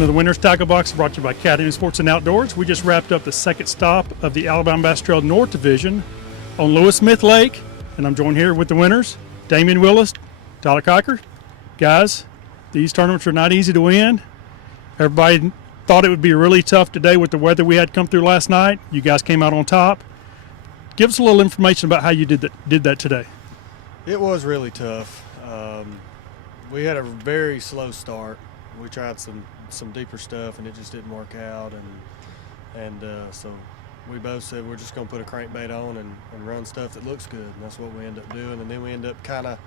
welcome to the Winners Tackle Box, brought to you by Academy Sports and Outdoors. We just wrapped up the second stop of the Alabama Bass Trail North Division on Lewis Smith Lake, and I'm joined here with the winners, Damien, Willis, Tyler Kiker. Guys, these tournaments are not easy to win. Everybody thought it would be really tough today with the weather we had come through last night. You guys came out on top. Give us a little information about how you did that today. It was really tough. We had a very slow start. We tried some deeper stuff, and it just didn't work out. And so we both said we're just going to put a crankbait on and run stuff that looks good, and that's what we ended up doing. And then we ended up kind of,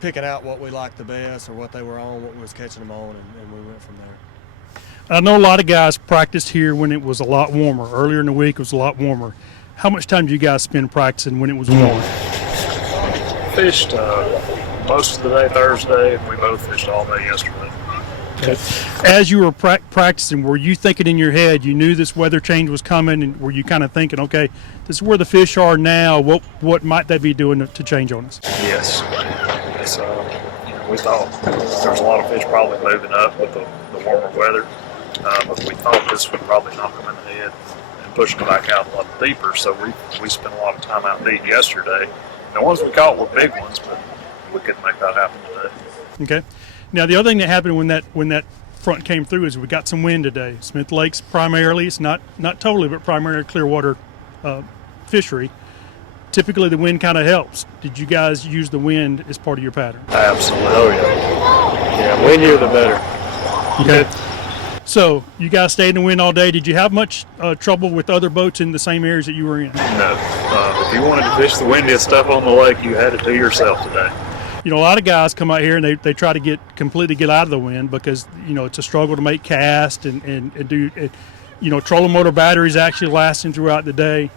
picking out what we liked the best or what they were on, what was catching them on, and we went from there. I know a lot of guys practiced here when it was a lot warmer. Earlier in the week, it was a lot warmer. How much time did you guys spend practicing when it was warm? Fished most of the day Thursday, and we both fished all day yesterday. Okay. As you were practicing, were you thinking in your head, you knew this weather change was coming, and were you kind of thinking, okay, this is where the fish are now, what might they be doing to change on us? Yes. We thought there was a lot of fish probably moving up with the warmer weather, but we thought this would probably knock them in the head and push them back out a lot deeper, so we spent a lot of time out deep yesterday. The ones we caught were big ones, but we couldn't make that happen today. Okay. Now the other thing that happened when that front came through is we got some wind today. Smith Lake's primarily, it's not totally, but primarily clear water fishery. Typically the wind kind of helps. Did you guys use the wind as part of your pattern? Absolutely. Oh yeah. Yeah, windier the better. Okay. So you guys stayed in the wind all day. Did you have much trouble with other boats in the same areas that you were in? No. If you wanted to fish the windiest stuff on the lake, you had to do yourself today. A lot of guys come out here and they try to completely get out of the wind because, it's a struggle to make cast and do, trolling motor batteries actually lasting throughout the day.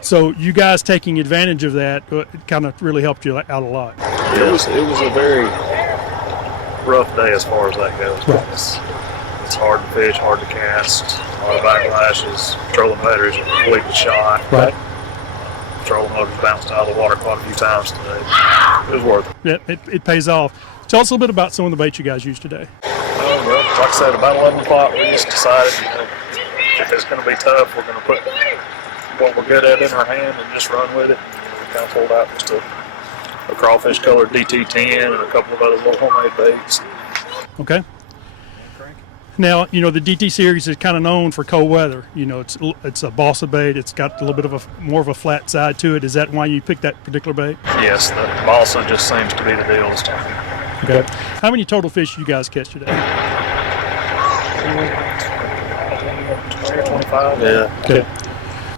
So you guys taking advantage of that kind of really helped you out a lot. It was a very rough day as far as that goes. Right. It's hard to fish, hard to cast, a lot of backlashes. Trolling batteries are completely shot. Right. Trolling motors bounced out of the water quite a few times today. It was worth it. Yeah, it pays off. Tell us a little bit about some of the baits you guys used today. Well, like I said, about 11 o'clock, we just decided, if it's going to be tough, we're going to put what we're good at in our hand and just run with it. We kind of pulled out just a crawfish colored DT10 and a couple of other little homemade baits. Okay. Now, the DT series is kind of known for cold weather. It's a balsa bait. It's got a little bit of more of a flat side to it. Is that why you picked that particular bait? Yes, the balsa just seems to be the deal this time. Okay. How many total fish you guys catch today? 20 or 25. Yeah. Okay.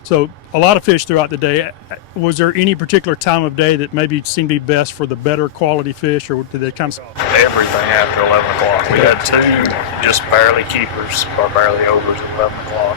So a lot of fish throughout the day. Was there any particular time of day that maybe seemed to be best for the better quality fish, or did they kind of? Everything after 11 o'clock. We had two just barely keepers, or barely overs at 11 o'clock.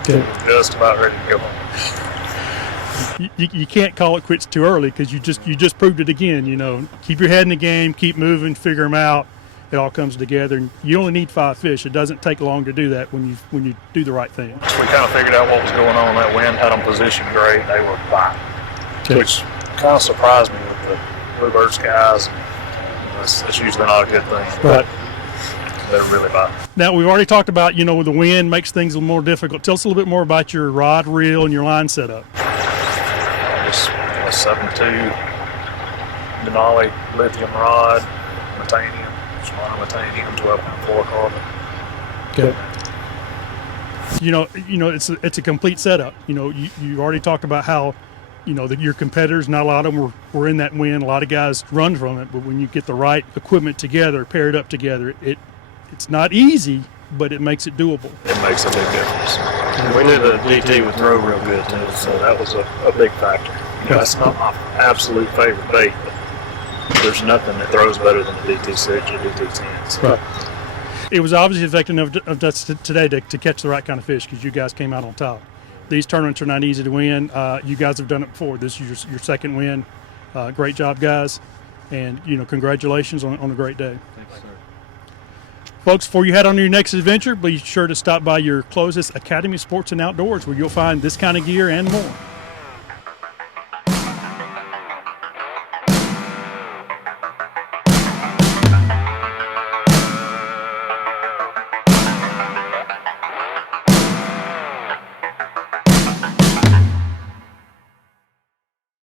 Okay. So just about ready to go home. You can't call it quits too early because you just proved it again. Keep your head in the game, keep moving, figure them out. It all comes together, and you only need 5 fish. It doesn't take long to do that when you do the right thing. So we kind of figured out what was going on. That wind had them positioned great. They were biting, Okay. which kind of surprised me with the bluebird skies. That's usually not a good thing. Right. They're really biting. Now we've already talked about the wind makes things a little more difficult. Tell us a little bit more about your rod, reel, and your line setup. Just a 7.2 Denali lithium rod, titanium. Titanium 12.4 carbon. Okay. It's a complete setup. You already talked about how, your competitors, not a lot of them were in that wind. A lot of guys run from it, but when you get the right equipment together, paired up together, it's not easy, but it makes it doable. It makes a big difference. We knew the DT would throw real good too. So that was a big factor. That's not my absolute favorite bait, but there's nothing that throws better than the DT6 or DT10s. Right. It was obviously effective of us today to catch the right kind of fish because you guys came out on top. These tournaments are not easy to win. You guys have done it before. This is your second win. Great job, guys. And, congratulations on a great day. Thanks, sir. Folks, before you head on to your next adventure, be sure to stop by your closest Academy Sports and Outdoors where you'll find this kind of gear and more.